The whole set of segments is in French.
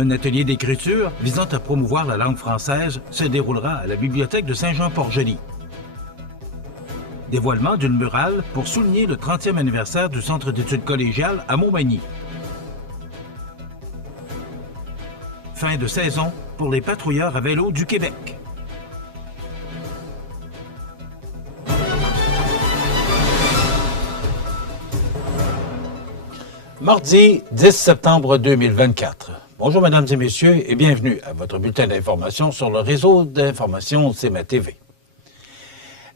Un atelier d'écriture visant à promouvoir la langue française se déroulera à la bibliothèque de Saint-Jean-Port-Joli. Dévoilement d'une murale pour souligner le 30e anniversaire du Centre d'études collégiales à Montmagny. Fin de saison pour les patrouilleurs à vélo du Québec. Mardi 10 septembre 2024. Bonjour mesdames et messieurs et bienvenue à votre bulletin d'information sur le réseau d'information CMA TV.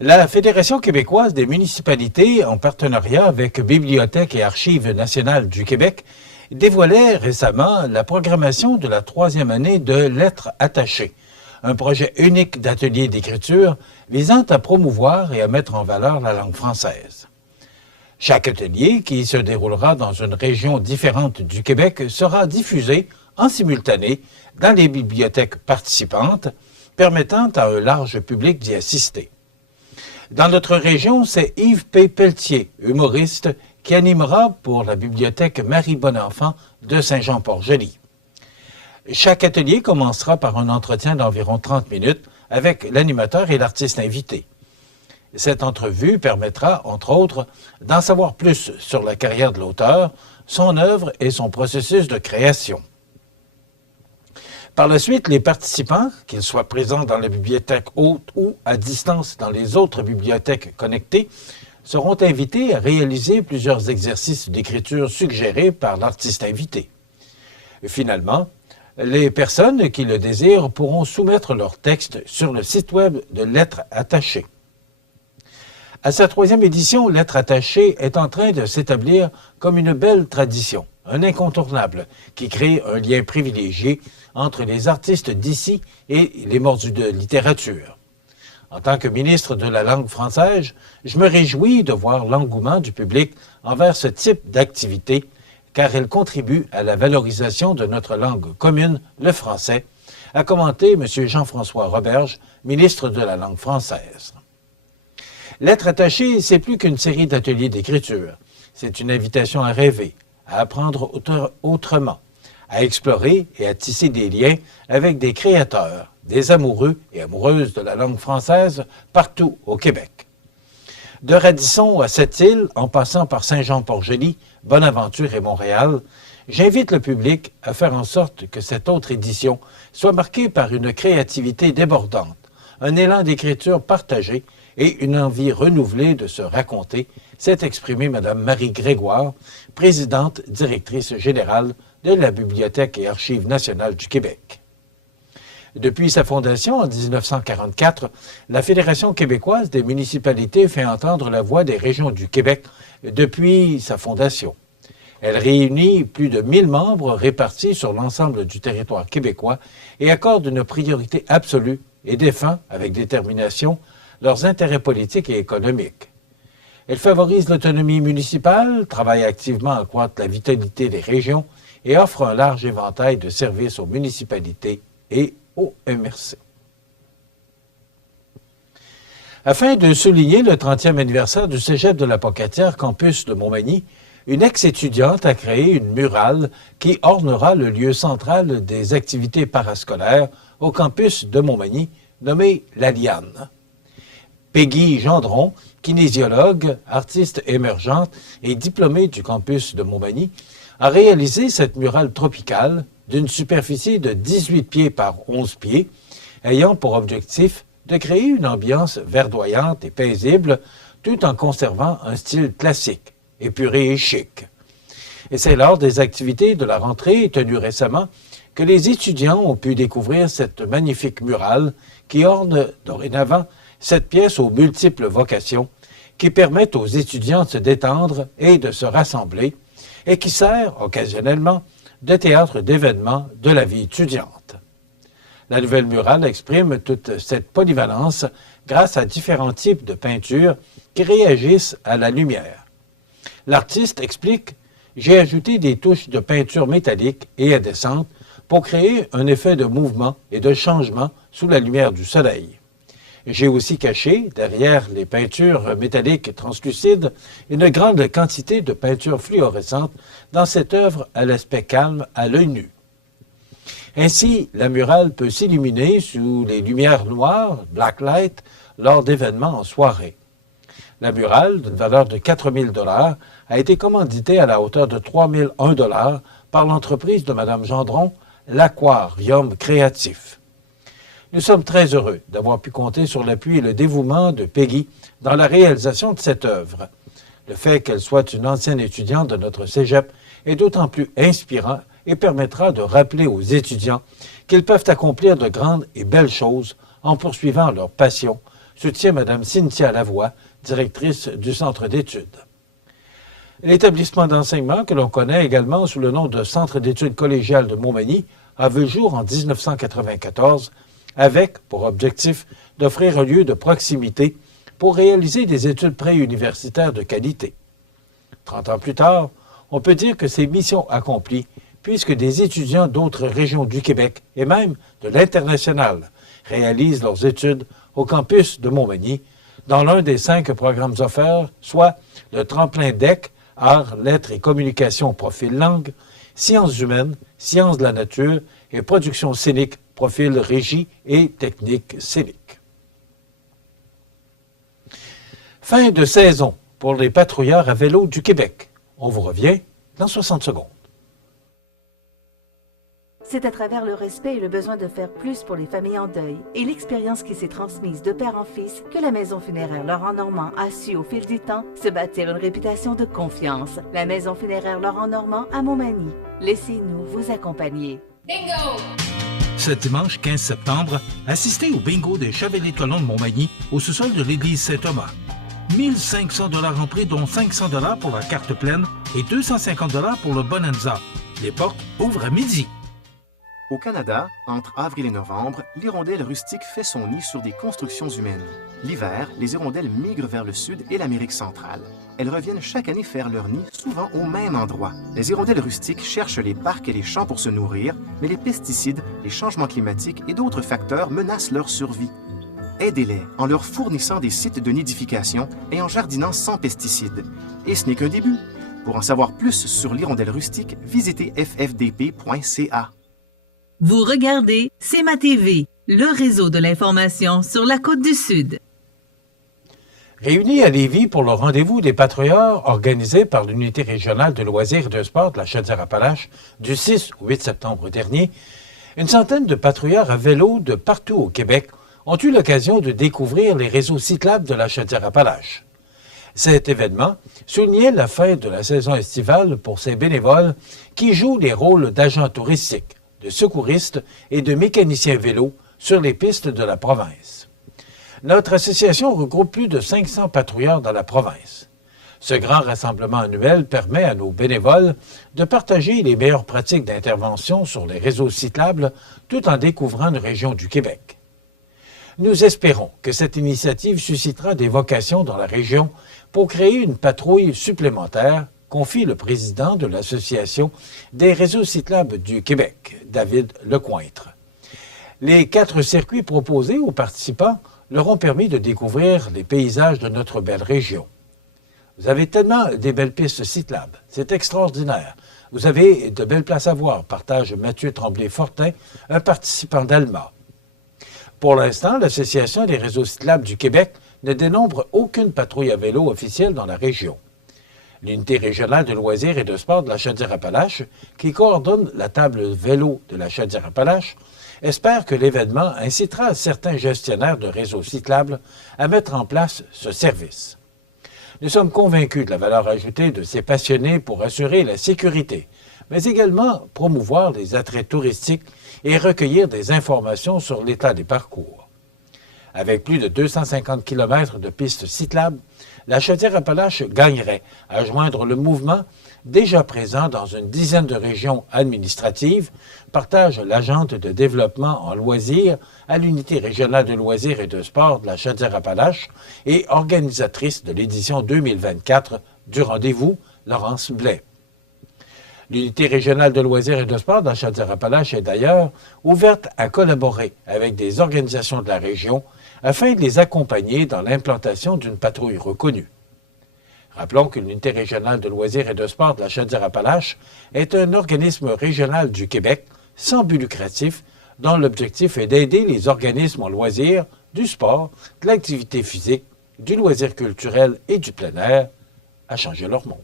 La Fédération québécoise des municipalités, en partenariat avec Bibliothèque et Archives nationales du Québec, dévoilait récemment la programmation de la 3e année de Lettres attachées, un projet unique d'atelier d'écriture visant à promouvoir et à mettre en valeur la langue française. Chaque atelier, qui se déroulera dans une région différente du Québec, sera diffusé en simultané dans les bibliothèques participantes, permettant à un large public d'y assister. Dans notre région, c'est Yves P. Pelletier, humoriste, qui animera pour la bibliothèque Marie-Bonenfant de Saint-Jean-Port-Joli. Chaque atelier commencera par un entretien d'environ 30 minutes avec l'animateur et l'artiste invité. Cette entrevue permettra, entre autres, d'en savoir plus sur la carrière de l'auteur, son œuvre et son processus de création. Par la suite, les participants, qu'ils soient présents dans la bibliothèque haute ou à distance dans les autres bibliothèques connectées, seront invités à réaliser plusieurs exercices d'écriture suggérés par l'artiste invité. Finalement, les personnes qui le désirent pourront soumettre leur texte sur le site web de Lettres attachées. À sa 3e édition, Lettres attachées est en train de s'établir comme une belle tradition, un incontournable, qui crée un lien privilégié entre les artistes d'ici et les mordus de littérature. En tant que ministre de la langue française, je me réjouis de voir l'engouement du public envers ce type d'activité, car elle contribue à la valorisation de notre langue commune, le français, a commenté M. Jean-François Roberge, ministre de la langue française. Lettres attachées, c'est plus qu'une série d'ateliers d'écriture. C'est une invitation à rêver, à apprendre autrement, à explorer et à tisser des liens avec des créateurs, des amoureux et amoureuses de la langue française partout au Québec. De Radisson à Sept-Îles, en passant par Saint-Jean-Port-Joli, Bonaventure et Montréal, j'invite le public à faire en sorte que cette autre édition soit marquée par une créativité débordante, un élan d'écriture partagé et une envie renouvelée de se raconter, s'est exprimée Mme Marie Grégoire, présidente directrice générale de la Bibliothèque et Archives nationales du Québec. Depuis sa fondation en 1944, la Fédération québécoise des municipalités fait entendre la voix des régions du Québec depuis sa fondation. Elle réunit plus de 1000 membres répartis sur l'ensemble du territoire québécois et accorde une priorité absolue et défend, avec détermination, leurs intérêts politiques et économiques. Elle favorise l'autonomie municipale, travaille activement à accroître la vitalité des régions et offre un large éventail de services aux municipalités et aux MRC. Afin de souligner le 30e anniversaire du Cégep de la Pocatière campus de Montmagny, une ex-étudiante a créé une murale qui ornera le lieu central des activités parascolaires au campus de Montmagny, nommé La Liane. Peggy Gendron, kinésiologue, artiste émergente et diplômée du campus de Montmagny, a réalisé cette murale tropicale d'une superficie de 18 pieds par 11 pieds, ayant pour objectif de créer une ambiance verdoyante et paisible tout en conservant un style classique, épuré et chic. Et c'est lors des activités de la rentrée tenues récemment que les étudiants ont pu découvrir cette magnifique murale qui orne dorénavant cette pièce aux multiples vocations qui permettent aux étudiants de se détendre et de se rassembler et qui sert occasionnellement de théâtre d'événements de la vie étudiante. La nouvelle murale exprime toute cette polyvalence grâce à différents types de peintures qui réagissent à la lumière. L'artiste explique « J'ai ajouté des touches de peinture métallique et indécente pour créer un effet de mouvement et de changement sous la lumière du soleil. J'ai aussi caché, derrière les peintures métalliques translucides, une grande quantité de peintures fluorescentes dans cette œuvre à l'aspect calme à l'œil nu. » Ainsi, la murale peut s'illuminer sous les lumières noires, black light, lors d'événements en soirée. La murale, d'une valeur de 4 000 $, a été commanditée à la hauteur de 3 001 $ par l'entreprise de Mme Gendron, l'Aquarium Créatif. Nous sommes très heureux d'avoir pu compter sur l'appui et le dévouement de Peggy dans la réalisation de cette œuvre. Le fait qu'elle soit une ancienne étudiante de notre cégep est d'autant plus inspirant et permettra de rappeler aux étudiants qu'ils peuvent accomplir de grandes et belles choses en poursuivant leur passion, soutient Mme Cynthia Lavoie, directrice du Centre d'études. L'établissement d'enseignement, que l'on connaît également sous le nom de Centre d'études collégiales de Montmagny, a vu jour en 1994 avec pour objectif d'offrir un lieu de proximité pour réaliser des études préuniversitaires de qualité. 30 ans plus tard, on peut dire que c'est mission accomplie puisque des étudiants d'autres régions du Québec et même de l'international réalisent leurs études au campus de Montmagny dans l'un des 5 programmes offerts, soit le tremplin DEC, Arts, Lettres et Communication profil langue, Sciences humaines, Sciences de la nature et Production scénique profil régie et technique scénique. Fin de saison pour les patrouilleurs à vélo du Québec. On vous revient dans 60 secondes. C'est à travers le respect et le besoin de faire plus pour les familles en deuil et l'expérience qui s'est transmise de père en fils que la Maison funéraire Laurent Normand a su au fil du temps se bâtir une réputation de confiance. La Maison funéraire Laurent Normand à Montmagny. Laissez-nous vous accompagner. Bingo! Ce dimanche 15 septembre, assistez au bingo des Chevaliers de Colomb de Montmagny au sous-sol de l'église Saint-Thomas. 1 500 $ en prix, dont 500 $ pour la carte pleine et 250 $ pour le Bonanza. Les portes ouvrent à midi. Au Canada, entre avril et novembre, l'hirondelle rustique fait son nid sur des constructions humaines. L'hiver, les hirondelles migrent vers le sud et l'Amérique centrale. Elles reviennent chaque année faire leur nid, souvent au même endroit. Les hirondelles rustiques cherchent les parcs et les champs pour se nourrir, mais les pesticides, les changements climatiques et d'autres facteurs menacent leur survie. Aidez-les en leur fournissant des sites de nidification et en jardinant sans pesticides. Et ce n'est qu'un début. Pour en savoir plus sur l'hirondelle rustique, visitez ffdp.ca. Vous regardez CMA TV, le réseau de l'information sur la Côte-du-Sud. Réunis à Lévis pour le rendez-vous des patrouilleurs organisé par l'Unité régionale de loisirs et de sport de la Chaudière-Appalaches du 6 au 8 septembre dernier, une centaine de patrouilleurs à vélo de partout au Québec ont eu l'occasion de découvrir les réseaux cyclables de la Chaudière-Appalaches. Cet événement soulignait la fin de la saison estivale pour ces bénévoles qui jouent les rôles d'agents touristiques, de secouristes et de mécaniciens vélo sur les pistes de la province. Notre association regroupe plus de 500 patrouilleurs dans la province. Ce grand rassemblement annuel permet à nos bénévoles de partager les meilleures pratiques d'intervention sur les réseaux cyclables tout en découvrant une région du Québec. Nous espérons que cette initiative suscitera des vocations dans la région pour créer une patrouille supplémentaire, confie le président de l'Association des réseaux cyclables du Québec, David Lecointre. Les 4 circuits proposés aux participants leur ont permis de découvrir les paysages de notre belle région. Vous avez tellement des belles pistes cyclables, c'est extraordinaire. Vous avez de belles places à voir, partage Mathieu Tremblay-Fortin, un participant d'Alma. Pour l'instant, l'Association des réseaux cyclables du Québec ne dénombre aucune patrouille à vélo officielle dans la région. L'Unité régionale de loisirs et de sport de la Chaudière-Appalaches, qui coordonne la table vélo de la Chaudière-Appalaches, espère que l'événement incitera certains gestionnaires de réseaux cyclables à mettre en place ce service. Nous sommes convaincus de la valeur ajoutée de ces passionnés pour assurer la sécurité, mais également promouvoir les attraits touristiques et recueillir des informations sur l'état des parcours. Avec plus de 250 km de pistes cyclables, la Chaudière-Appalaches gagnerait à joindre le mouvement déjà présent dans une dizaine de régions administratives, partage l'agente de développement en loisirs à l'Unité régionale de loisirs et de sport de la Chaudière-Appalaches et organisatrice de l'édition 2024 du rendez-vous, Laurence Blais. L'Unité régionale de loisirs et de sport de la Chaudière-Appalaches est d'ailleurs ouverte à collaborer avec des organisations de la région afin de les accompagner dans l'implantation d'une patrouille reconnue. Rappelons que l'Unité régionale de loisirs et de sport de la Chaudière-Appalaches est un organisme régional du Québec sans but lucratif dont l'objectif est d'aider les organismes en loisirs, du sport, de l'activité physique, du loisir culturel et du plein air à changer leur monde.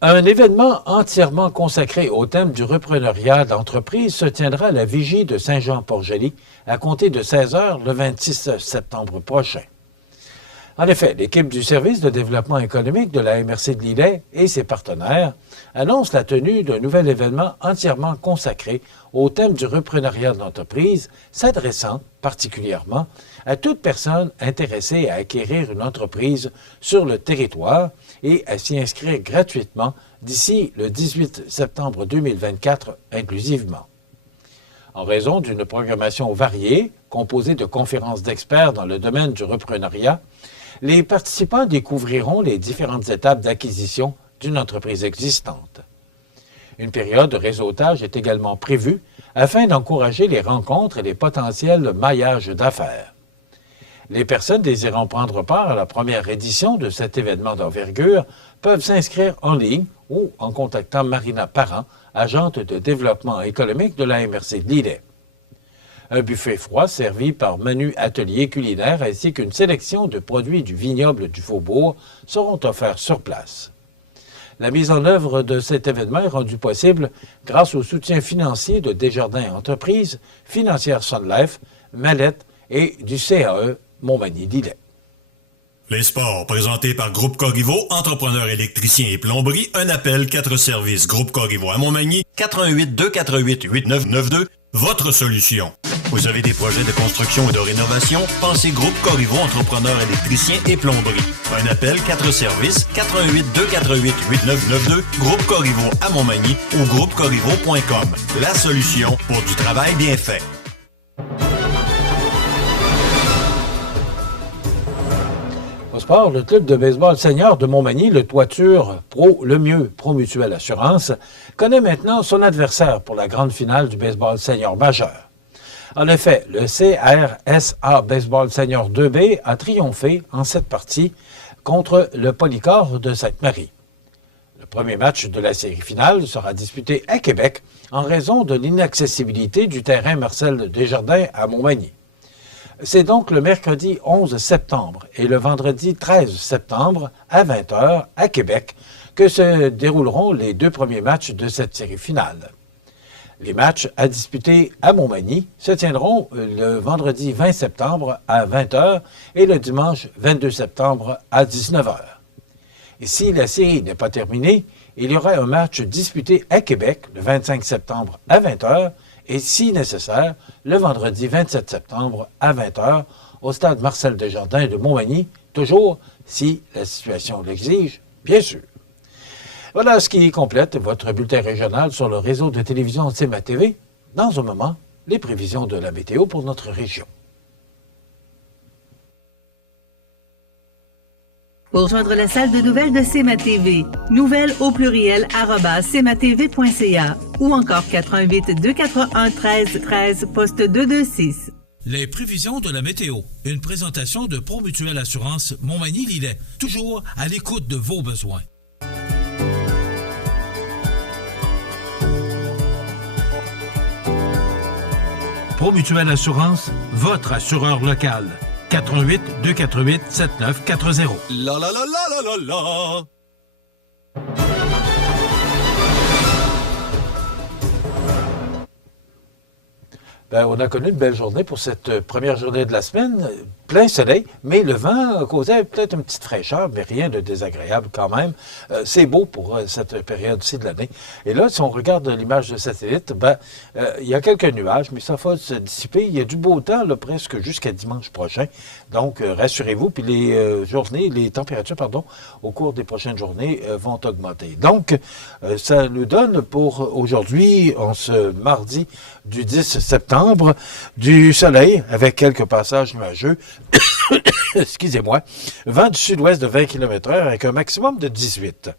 Un événement entièrement consacré au thème du reprenariat d'entreprise se tiendra à la vigie de Saint-Jean-Port-Joli à compter de 16h le 26 septembre prochain. En effet, l'équipe du service de développement économique de la MRC de Lillet et ses partenaires annonce la tenue d'un nouvel événement entièrement consacré au thème du reprenariat d'entreprise, s'adressant particulièrement à toute personne intéressée à acquérir une entreprise sur le territoire et à s'y inscrire gratuitement d'ici le 18 septembre 2024 inclusivement. En raison d'une programmation variée, composée de conférences d'experts dans le domaine du reprenariat, les participants découvriront les différentes étapes d'acquisition d'une entreprise existante. Une période de réseautage est également prévue afin d'encourager les rencontres et les potentiels maillages d'affaires. Les personnes désirant prendre part à la première édition de cet événement d'envergure peuvent s'inscrire en ligne ou en contactant Marina Parent, agente de développement économique de la MRC de Lillet. Un buffet froid servi par Menu Atelier culinaire ainsi qu'une sélection de produits du vignoble du Faubourg seront offerts sur place. La mise en œuvre de cet événement est rendue possible grâce au soutien financier de Desjardins Entreprises, Financière Sun Life, Mallette et du CAE Montmagny-Lillet. Les sports, présentés par Groupe Corriveau, entrepreneurs électriciens et plomberie, un appel, 4 services. Groupe Corriveau à Montmagny, 88 248 8992, votre solution. Vous avez des projets de construction et de rénovation? Pensez Groupe Corriveau, entrepreneurs électriciens et plomberie. Un appel, 4 services, 88 248 8992, Groupe Corriveau à Montmagny ou groupecorriveau.com. La solution pour du travail bien fait. Au sport, le club de baseball senior de Montmagny, le Toiture Pro Le Mieux Pro Mutuelle Assurance, connaît maintenant son adversaire pour la grande finale du baseball senior majeur. En effet, le CRSA Baseball Senior 2B a triomphé en 7 parties contre le Polycor de Sainte-Marie. Le premier match de la série finale sera disputé à Québec en raison de l'inaccessibilité du terrain Marcel Desjardins à Montmagny. C'est donc le mercredi 11 septembre et le vendredi 13 septembre à 20h à Québec que se dérouleront les 2 premiers matchs de cette série finale. Les matchs à disputer à Montmagny se tiendront le vendredi 20 septembre à 20h et le dimanche 22 septembre à 19h. Et si la série n'est pas terminée, il y aura un match disputé à Québec le 25 septembre à 20h et, si nécessaire, le vendredi 27 septembre à 20h au stade Marcel Desjardins de Montmagny, toujours si la situation l'exige, bien sûr. Voilà ce qui complète votre bulletin régional sur le réseau de télévision CMA TV. Dans un moment, les prévisions de la météo pour notre région. Pour joindre la salle de nouvelles de CMA TV, nouvelles au pluriel @cmatv.ca ou encore 88 241 13 13 poste 226. Les prévisions de la météo. Une présentation de Promutuelle Assurance Montmagny-Lillet. Toujours à l'écoute de vos besoins. Promutuelle Assurance, votre assureur local. 88 248 7940. La la la la la la la. Ben, on a connu une belle journée pour cette première journée de la semaine. Plein soleil, mais le vent causait peut-être une petite fraîcheur, mais rien de désagréable quand même. C'est beau pour cette période-ci de l'année. Et là, si on regarde l'image de satellite, il y a quelques nuages, mais ça va se dissiper. Il y a du beau temps, là, presque jusqu'à dimanche prochain. Donc, rassurez-vous, puis les températures, au cours des prochaines journées vont augmenter. Donc, ça nous donne pour aujourd'hui, en ce mardi du 10 septembre, du soleil avec quelques passages nuageux. Excusez-moi. Vent du sud-ouest de 20 km/h avec un maximum de 18.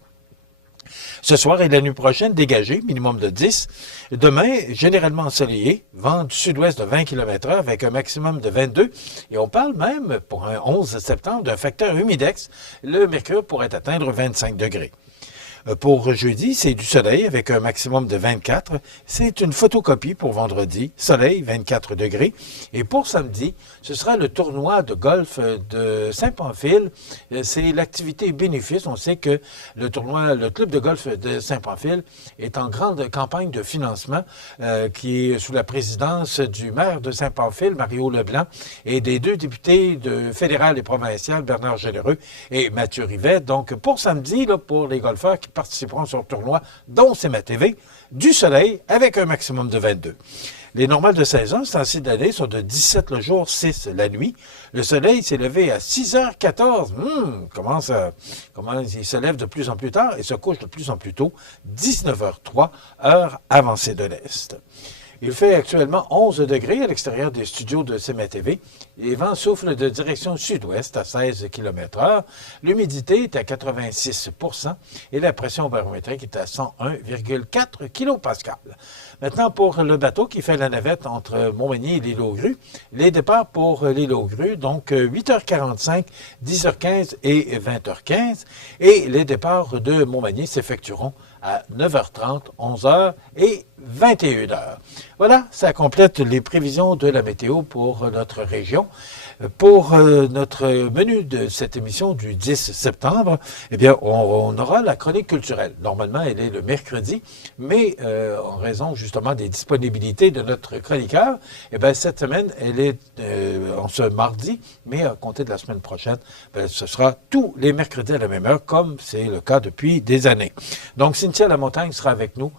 Ce soir et la nuit prochaine, dégagé, minimum de 10. Demain, généralement ensoleillé, vent du sud-ouest de 20 km/h avec un maximum de 22. Et on parle même, pour un 11 septembre, d'un facteur humidex. Le mercure pourrait atteindre 25 degrés. Pour jeudi, c'est du soleil avec un maximum de 24. C'est une photocopie pour vendredi. Soleil, 24 degrés. Et pour samedi, ce sera le tournoi de golf de Saint-Pamphile. C'est l'activité bénéfice. On sait que le club de golf de Saint-Pamphile est en grande campagne de financement qui est sous la présidence du maire de Saint-Pamphile, Mario Leblanc, et des deux députés fédéral et provincial, Bernard Généreux et Mathieu Rivet. Donc, pour samedi, là, pour les golfeurs qui participeront sur le tournoi, dont CMA-TV, du soleil avec un maximum de 22. Les normales de saison, c'est ainsi d'année, sont de 17 le jour, 6 la nuit. Le soleil s'est levé à 6h14. Il se lève de plus en plus tard et se couche de plus en plus tôt, 19h03, heure avancée de l'Est. Il fait actuellement 11 degrés à l'extérieur des studios de CMA-TV. Les vents soufflent de direction sud-ouest à 16 km/h. L'humidité est à 86 % et la pression barométrique est à 101,4 kPa. Maintenant, pour le bateau qui fait la navette entre Montmagny et l'île aux Grues, les départs pour l'île aux Grues, donc 8h45, 10h15 et 20h15. Et les départs de Montmagny s'effectueront à 9h30, 11h et 21h. Voilà, ça complète les prévisions de la météo pour notre région. Pour notre menu de cette émission du 10 septembre, eh bien, on aura la chronique culturelle. Normalement, elle est le mercredi, mais en raison justement des disponibilités de notre chroniqueur, eh bien, cette semaine, elle est en ce mardi, mais à compter de la semaine prochaine, ce sera tous les mercredis à la même heure, comme c'est le cas depuis des années. Donc, Cynthia Lamontagne sera avec nous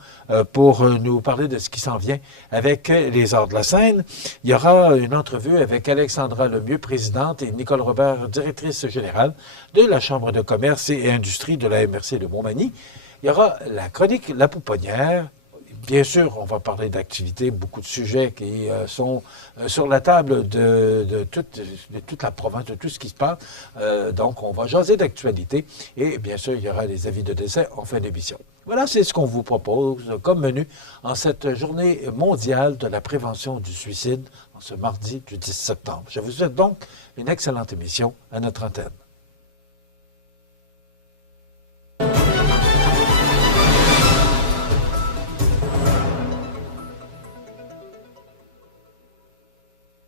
pour nous parler de ce qui s'en vient avec les Arts de la scène. Il y aura une entrevue avec Alexandra Lemieux, présidente, et Nicole Robert, directrice générale de la Chambre de commerce et industrie de la MRC de Montmagny. Il y aura la chronique La Pouponnière. Bien sûr, on va parler d'activités, beaucoup de sujets qui sont sur la table de toute la province, de tout ce qui se passe. Donc, on va jaser d'actualité et bien sûr, il y aura les avis de décès en fin d'émission. Voilà, c'est ce qu'on vous propose comme menu en cette journée mondiale de la prévention du suicide, en ce mardi du 10 septembre. Je vous souhaite donc une excellente émission à notre antenne.